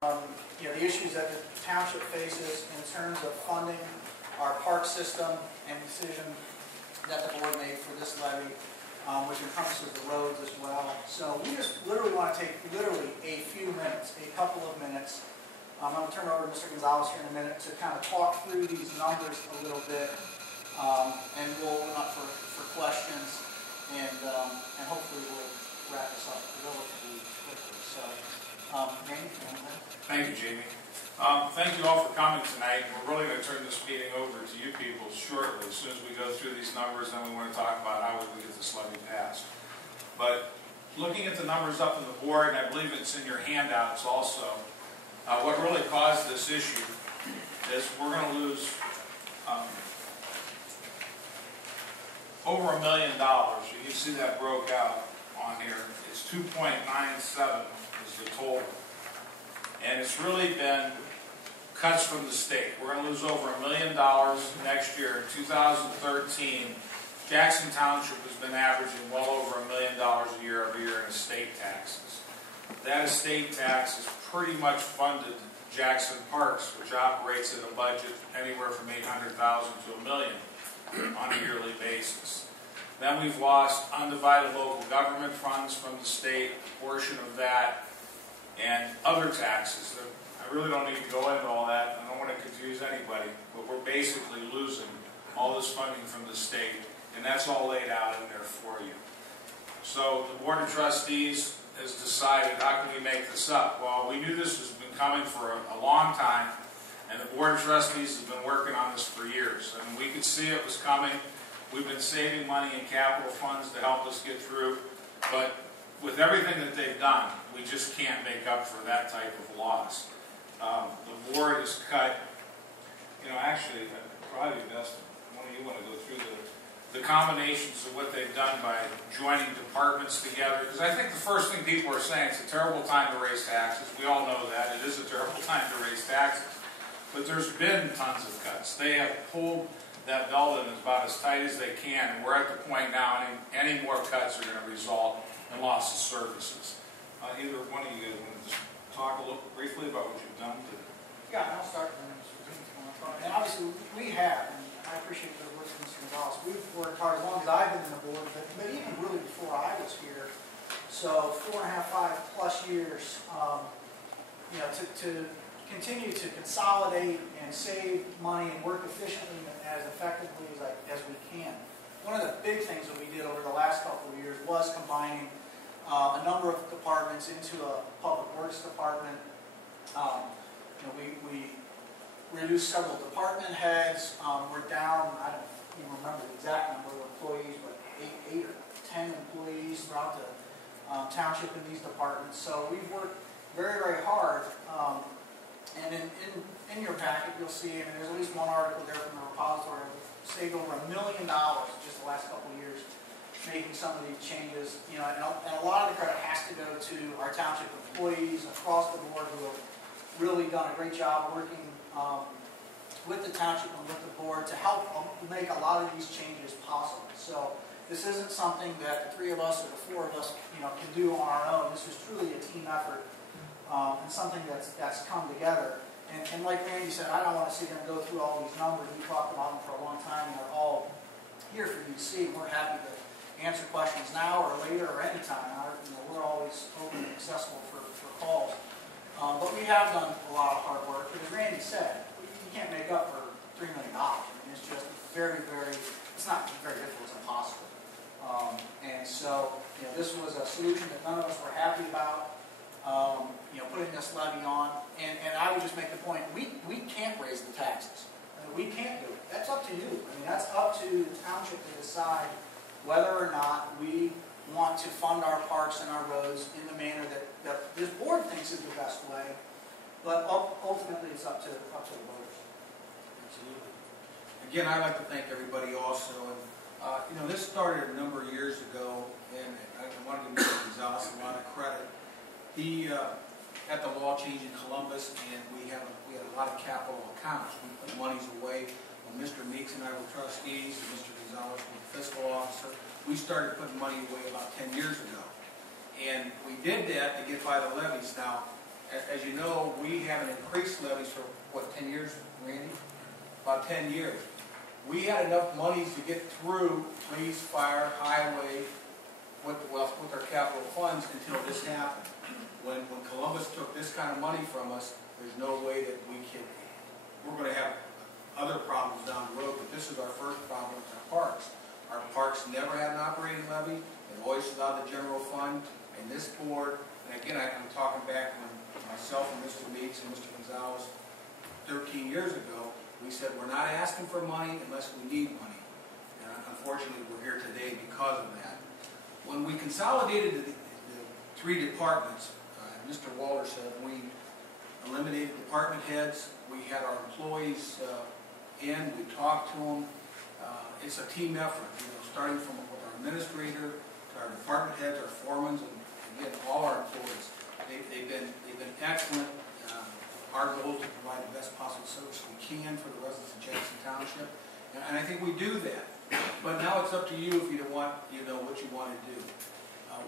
The issues that the township faces in terms of funding our park system and decision that the board made for this levy, which encompasses the roads as well. So we just literally want to take a few minutes, a couple of minutes. I'm going to turn it over to Mr. Gonzalez here in a minute to kind of talk through these numbers a little bit, and we'll open up for questions, and hopefully we'll wrap this up relatively quickly. So, Randy, thank you, Jamie. Thank you all for coming tonight. We're really going to turn this meeting over to you people shortly. As soon as we go through these numbers, then we want to talk about how we get this levy passed. But looking at the numbers up on the board, and I believe it's in your handouts also, what really caused this issue is we're going to lose over $1 million. You can see that broke out on here. It's 2.97 is the total. And it's really been cuts from the state. We're going to lose over $1 million next year. In 2013, Jackson Township has been averaging well over $1 million a year every year in estate taxes. That estate tax has pretty much funded Jackson Parks, which operates at a budget anywhere from $800,000 to $1 million on a yearly basis. Then we've lost undivided local government funds from the state, a portion of that, and other taxes. I really don't need to go into all that. I don't want to confuse anybody, but we're basically losing all this funding from the state, and that's all laid out in there for you. So the Board of Trustees has decided, how can we make this up? Well, we knew this has been coming for a long time, and the Board of Trustees has been working on this for years. I mean, we could see it was coming. We've been saving money in capital funds to help us get through, but with everything that they've done, we just can't make up for that type of loss. The board has cut, actually, probably best one of you want to go through the combinations of what they've done by joining departments together. Because I think the first thing people are saying, it's a terrible time to raise taxes. We all know that. It is a terrible time to raise taxes. But there's been tons of cuts. They have pulled that belt in about as tight as they can. And we're at the point now, any more cuts are going to result in loss of services. Either one of you guys want to just talk a little briefly about what you've done to... Yeah, I'll start. And obviously we have, and I appreciate the work of Mr. Gonzalez. We've worked hard as long as I've been in the board, but even really before I was here. So 4.5, 5+ years, to continue to consolidate and save money and work efficiently and as effectively as we can. One of the big things that we did over the last couple of years was combining a number of departments into a public works department. We reduced several department heads. We're down, I don't even remember the exact number of employees, but 8 or 10 employees throughout the township in these departments. So we've worked very, very hard. And in your packet, you'll see, and there's at least one article there from the repository, saved over $1 million just the last couple of years making some of these changes. And a lot of the credit has to go to our township employees across the board who have really done a great job working with the township and with the board to help make a lot of these changes possible. So this isn't something that the 3 of us or the 4 of us can do on our own. This is truly a team effort and something that's come together. And like Randy said, I don't want to sit here and go through all these numbers. We talked about them for a long time, and they're all here for you to see. We're happy to answer questions now or later or anytime. We're always open and accessible for calls. But we have done a lot of hard work. But as Randy said, you can't make up for $3 million. I mean, it's just very, very, it's not very difficult, it's impossible. And so, this was a solution that none of us were happy about, putting this levy on. And I would just make the point, we can't raise the taxes. We can't do it. That's up to you. I mean, that's up to the township to decide whether or not we want to fund our parks and our roads in the manner that this board thinks is the best way. But ultimately, it's up to the voters. Absolutely. Again, I'd like to thank everybody also. And, this started a number of years ago, and I wanted to give Mr. Gonzalez a lot of credit. He had the law change in Columbus, and we had a lot of capital accounts. We put monies away. When Mr. Meeks and I were trustees, and Mr. Gonzalez was the fiscal officer, we started putting money away about 10 years ago. And we did that to get by the levies. Now, as you know, we haven't increased levies for, what, 10 years, Randy? About 10 years. We had enough monies to get through police, fire, highway, with our capital funds until this happened. When Columbus took this kind of money from us, there's no way that we're going to have other problems down the road, but this is our first problem with our parks. Our parks never had an operating levy. It always was out of the general fund, and this board, and again, I'm talking back when myself and Mr. Meeks and Mr. Gonzalez 13 years ago, we said we're not asking for money unless we need money. And unfortunately, we're here today because of that. When we consolidated the three departments, Mr. Walter said we eliminated department heads. We had our employees in, we talked to them. It's a team effort, starting from with our administrator to our department heads, our foremans, and again, all our employees. They've been excellent. Our goal is to provide the best possible service we can for the residents of Jackson Township, and I think we do that. But now it's up to you if you want, what you want to do.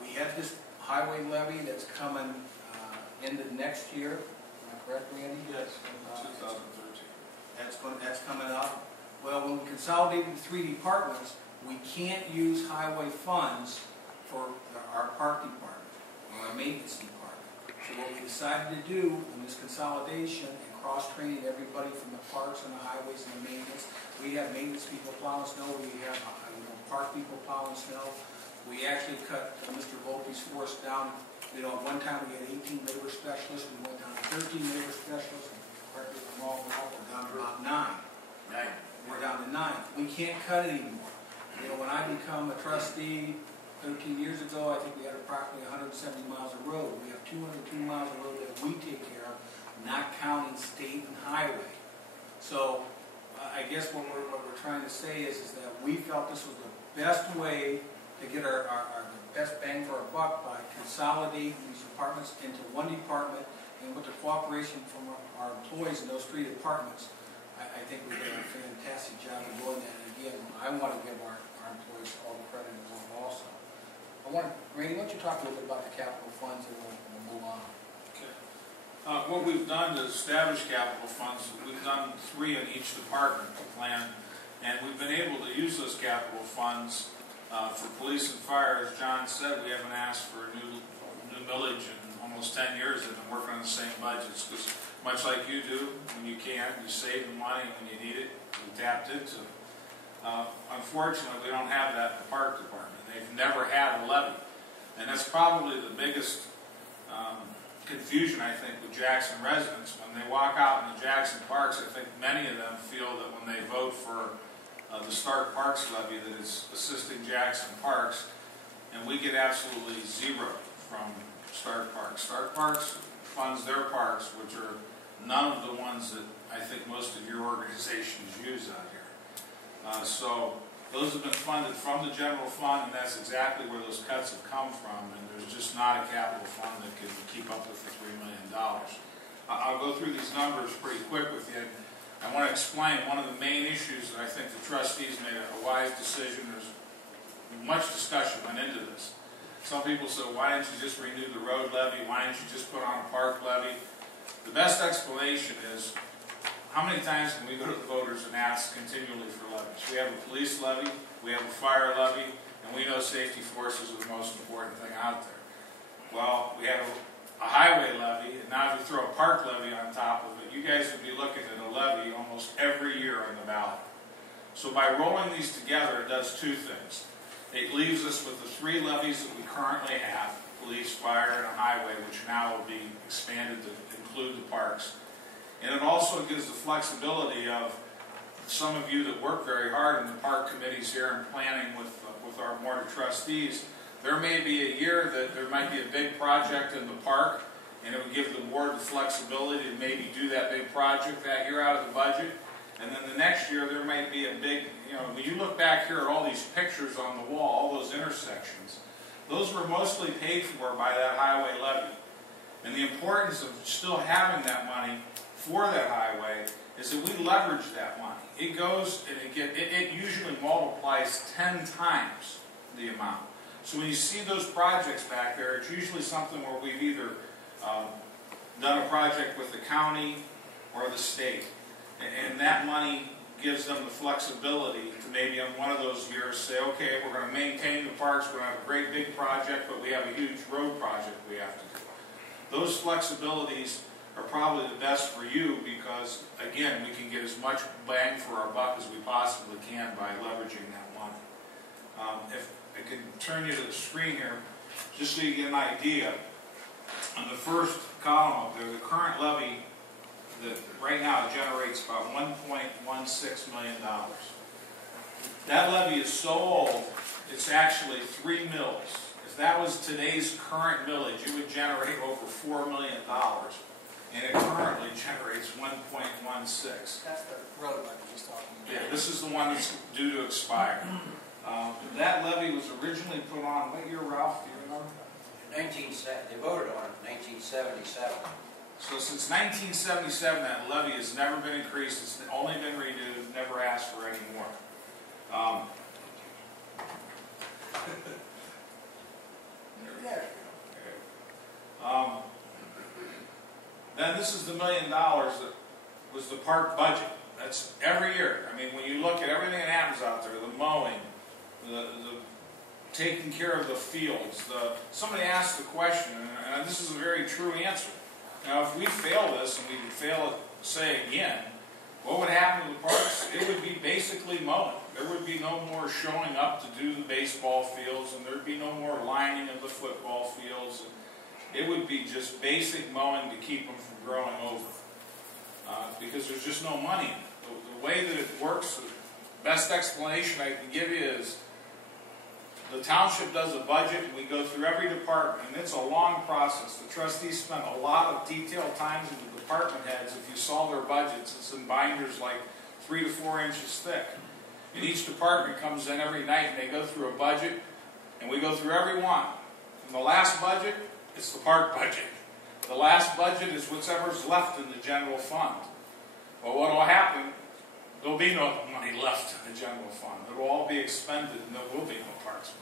We have this highway levy that's coming into next year. Am I correct, Randy? Yes, 2013. That's coming up. Well, when we consolidated the three departments, we can't use highway funds for our park department or our maintenance department. So what we decided to do in this consolidation and cross-training everybody from the parks and the highways and the maintenance, we have maintenance people plowing snow, we have park people plowing snow. We actually cut Mr. Volpe's force down. At one time we had 18 labor specialists, we went down to 13 labor specialists, and correct me if I'm wrong, we're down to about 9. We're down to 9. We can't cut it anymore. When I become a trustee 13 years ago, I think we had approximately 170 miles of road. We have 202 miles of road that we take care of, not counting state and highway. So I guess what we're trying to say is that we felt this was the best way to get our best bang for our buck by consolidating these departments into one department, and with the cooperation from our employees in those three departments, I think we did a fantastic job of doing that. And again, I want to give our employees all the credit in the world also. Randy, why don't you talk a little bit about the capital funds, and we'll move on. Okay. What we've done to establish capital funds, we've done 3 in each department plan, and we've been able to use those capital funds for police and fire. As John said, we haven't asked for a new millage in almost 10 years. They've been working on the same budgets, because much like you do, when you can, you save the money when you need it, you tapped into it. Unfortunately, we don't have that in the park department. They've never had a levy, and that's probably the biggest confusion, I think, with Jackson residents. When they walk out in the Jackson parks, I think many of them feel that when they vote for the Stark Parks levy, that it's assisting Jackson Parks, and we get absolutely zero from Stark Parks. Stark Parks funds their parks, which are none of the ones that I think most of your organizations use out here. So those have been funded from the general fund, and that's exactly where those cuts have come from, and there's just not a capital fund that can keep up with the $3 million. I'll go through these numbers pretty quick with you. I want to explain one of the main issues that I think the trustees made a wise decision. There's much discussion went into this. Some people said, why didn't you just renew the road levy? Why didn't you just put on a park levy? The best explanation is, how many times can we go to the voters and ask continually for levies? We have a police levy, we have a fire levy, and we know safety forces are the most important thing out there. Well, we have a highway levy, and now if you throw a park levy on top of it, you guys would be looking at a levy almost every year on the ballot. So by rolling these together, it does 2 things. It leaves us with the 3 levies that we currently have, police, fire, and a highway, which now will be expanded to include the parks. And it also gives the flexibility of some of you that work very hard in the park committees here and planning with our board of trustees. There may be a year that there might be a big project in the park, and it would give the board the flexibility to maybe do that big project that year out of the budget. And then the next year there might be a big, when you look back here at all these pictures on the wall, all those intersections, those were mostly paid for by that highway levy. And the importance of still having that money for that highway is that we leverage that money. It goes, and it usually multiplies 10 times the amount. So when you see those projects back there, it's usually something where we've either done a project with the county or the state. And that money gives them the flexibility to maybe on one of those years say, okay, we're going to maintain the parks, we're going to have a great big project, but we have a huge road project we have to do. Those flexibilities are probably the best for you because, again, we can get as much bang for our buck as we possibly can by leveraging that money. If I can turn you to the screen here, just so you get an idea, on the first column up there, the current levy that right now generates about $1.16 million. That levy is so old, it's actually 3 mills. If that was today's current millage, it would generate over $4 million, and it currently generates 1.16. That's the road levy he's talking about. Yeah, this is the one that's due to expire. That levy was originally put on, what year, Ralph, do you remember? They voted on it in 1977. So since 1977, that levy has never been increased. It's only been renewed, never asked for any more. Then this is the $1 million that was the park budget. That's every year. I mean, when you look at everything that happens out there, the mowing, the taking care of the fields. Somebody asked the question, and this is a very true answer. Now, if we fail this, and we fail it, say again, what would happen to the parks? It would be basically mowing. There would be no more showing up to do the baseball fields, and there would be no more lining of the football fields. It would be just basic mowing to keep them from growing over, because there's just no money in it. The way that it works, the best explanation I can give you is the township does a budget, and we go through every department, and it's a long process. The trustees spend a lot of detailed time with the department heads. If you saw their budgets, it's in binders like 3 to 4 inches thick. And each department comes in every night, and they go through a budget, and we go through every one. And the last budget, it's the park budget. The last budget is whatever's left in the general fund. Well, what will happen? There'll be no money left in the general fund. It will all be expended, and there will be no parks budget.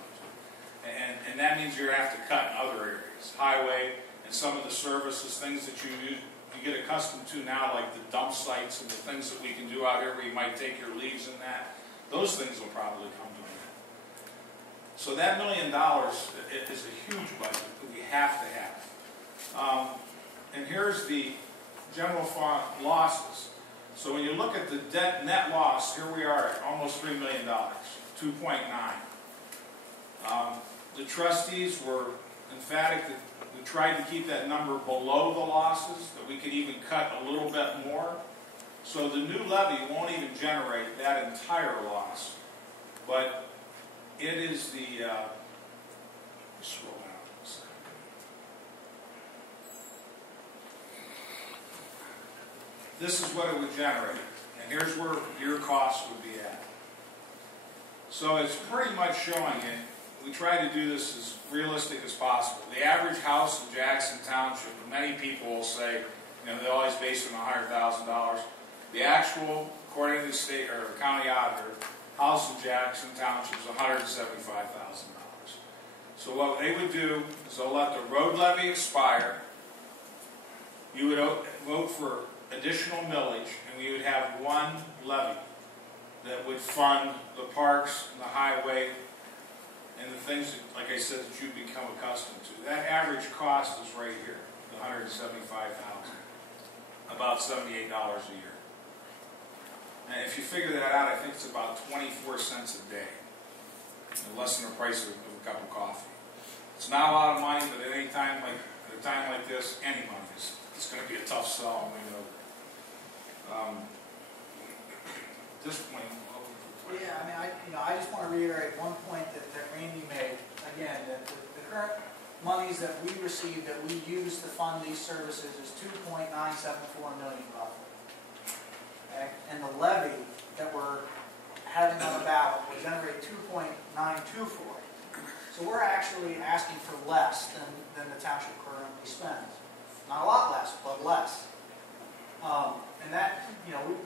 And that means you're going to have to cut in other areas. Highway and some of the services, things that you get accustomed to now, like the dump sites and the things that we can do out here where you might take your leaves and that, those things will probably come to an end. So that $1 million is a huge budget that we have to have. And here's the general fund losses. So when you look at the net loss, here we are at almost $3 million, 2.9. The trustees were emphatic that we tried to keep that number below the losses, that we could even cut a little bit more. So the new levy won't even generate that entire loss. But it is the, scroll down a second. This is what it would generate. And here's where your cost would be at. So it's pretty much showing it. We try to do this as realistic as possible. The average house in Jackson Township, many people will say, they always base it on $100,000. The actual, according to the state or county auditor, house in Jackson Township is $175,000. So what they would do is they'll let the road levy expire. You would vote for additional millage, and we would have one levy that would fund the parks and the highway and the things, that, like I said, that you become accustomed to. That average cost is right here, the $175,000, about $78 a year. And if you figure that out, I think it's about 24 cents a day, less than the price of a cup of coffee. It's not a lot of money, but at a time like this, any money is going to be a tough sell. At this point, yeah, I just want to reiterate one point that Randy made. Again, that the current monies that we receive, that we use to fund these services, is $2.974 million roughly. Okay? And the levy that we're having on the ballot will generate $2.924. So we're actually asking for less than the township currently spends. Not a lot less, but less. And that,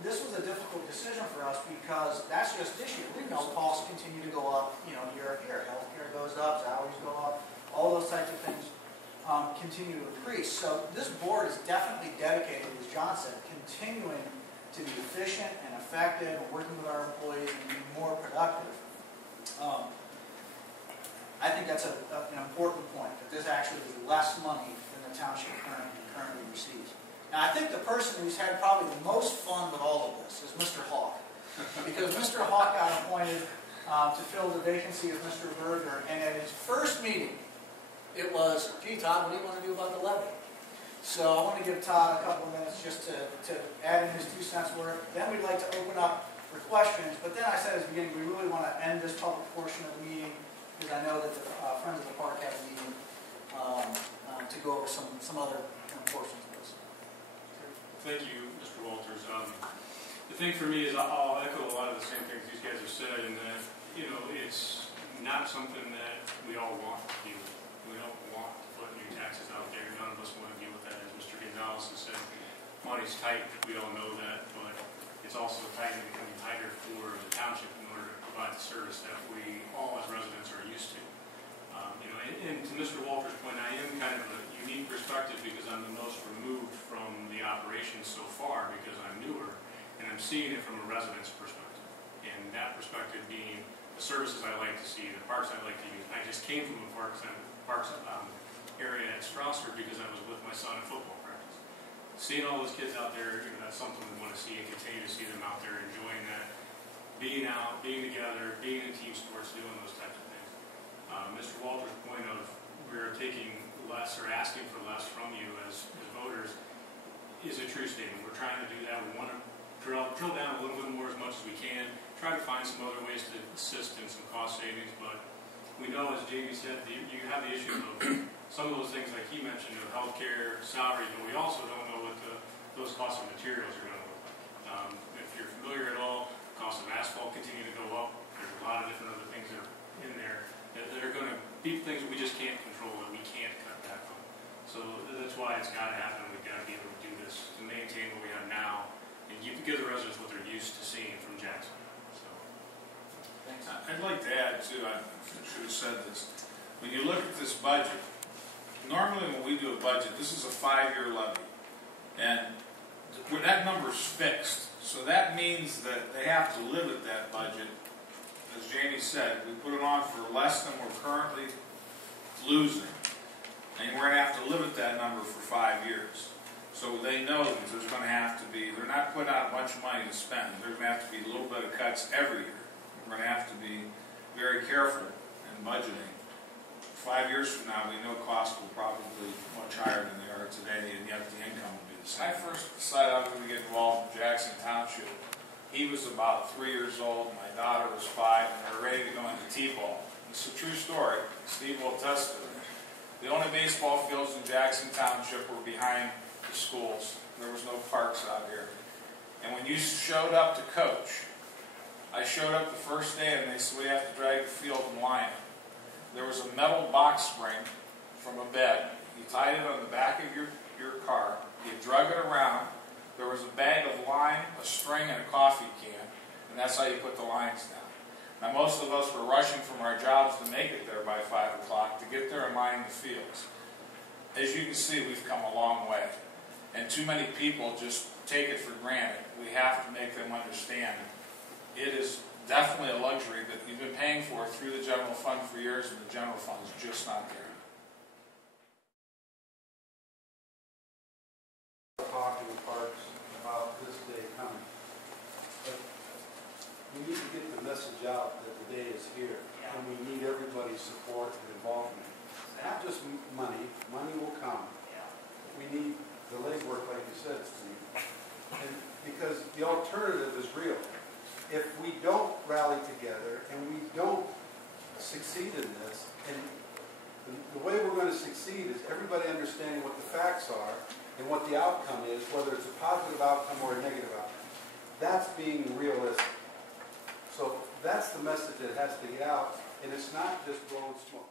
this was a difficult decision for us because that's just this year. We know costs continue to go up, year after year. Healthcare goes up, salaries go up, all those types of things continue to increase. So this board is definitely dedicated, as John said, continuing to be efficient and effective and working with our employees and being more productive. I think that's an important point, that this actually is less money than the township currently receives. Now, I think the person who's had probably the most fun with all of this is Mr. Hawk. Because Mr. Hawk got appointed to fill the vacancy of Mr. Berger, and at his first meeting, it was, gee, Todd, what do you want to do about the levy? So I want to give Todd a couple of minutes just to add in his 2 cents worth. Then we'd like to open up for questions, but then I said at the beginning, we really want to end this public portion of the meeting, because I know that the Friends of the Park have a meeting to go over some other portions of this. Thank you, Mr. Walters. The thing for me is I'll echo a lot of the same things these guys have said, and that, you know, it's not something that we all want to deal with. We don't want to put new taxes out there. None of us want to deal with that. As Mr. Gonzalez has said, money's tight. We all know that, but it's also tight and becoming tighter for the township in order to provide the service that we all as residents are used to. You know, and to Mr. Walters' point, I am kind of a unique perspective because I'm the most removed from the operation so far because I'm newer, and I'm seeing it from a resident's perspective. And that perspective being the services I like to see, the parks I like to use. I just came from a parks area at Strasburg because I was with my son at football practice. Seeing all those kids out there, you know, that's something we want to see and continue to see them out there enjoying that, being out, being together, being in team sports, doing those types of things. Mr. Walters' point of we're taking less or asking for less from you as voters is a true statement. We're trying to do that. We want to drill down a little bit more as much as we can, try to find some other ways to assist in some cost savings, but we know, as Jamie said, you have the issue of some of those things like he mentioned of healthcare, salaries, but we also don't know what those costs of materials are going to look like. If you're familiar at all, costs of asphalt continue to go up. There's a lot of different other things that are in there that are going to be things that we just can't control, that we can't cut back on. So that's why it's got to happen. We've got to be able to do this to maintain what we have now and give the residents what they're used to seeing from Jackson. So, Thanks. I'd like to add too, I should have said this, when you look at this budget, normally when we do a budget, this is a 5-year levy, and that number's fixed, so that means that they have to live at that budget. As Jamie said, we put it on for less than we're currently losing, and we're going to have to live at that number for 5 years. So they know that there's going to have to be, they're not putting out a bunch of money to spend. There's going to have to be a little bit of cuts every year. We're going to have to be very careful in budgeting. 5 years from now, we know costs will probably be much higher than they are today, and yet the income will be the same. When I first decided I was going to get involved in Jackson Township, he was about 3 years old, my daughter was 5, and they were ready to go into T-ball. It's a true story. Steve will attest to it. The only baseball fields in Jackson Township were behind the schools. There was no parks out here. And when you showed up to coach, I showed up the first day and they said, we have to drag the field and line it. There was a metal box spring from a bed. You tied it on the back of your car. You drug it around. There was a bag of line, a string, and a coffee can. And that's how you put the lines down. Now, most of us were rushing from our jobs to make it there by 5 o'clock to get there and line the fields. As you can see, we've come a long way. And too many people just take it for granted. We have to make them understand it is definitely a luxury that you've been paying for through the general fund for years, and the general fund is just not there. Talking to parks about this day coming. But we need to get the message out that the day is here, and we need everybody's support and involvement. Not just money. Money will come. We need the legwork, like you said, Steve. And because the alternative is real. If we don't rally together and we don't succeed in this, and the way we're going to succeed is everybody understanding what the facts are and what the outcome is, whether it's a positive outcome or a negative outcome. That's being realistic. So that's the message that has to get out, and it's not just blowing smoke.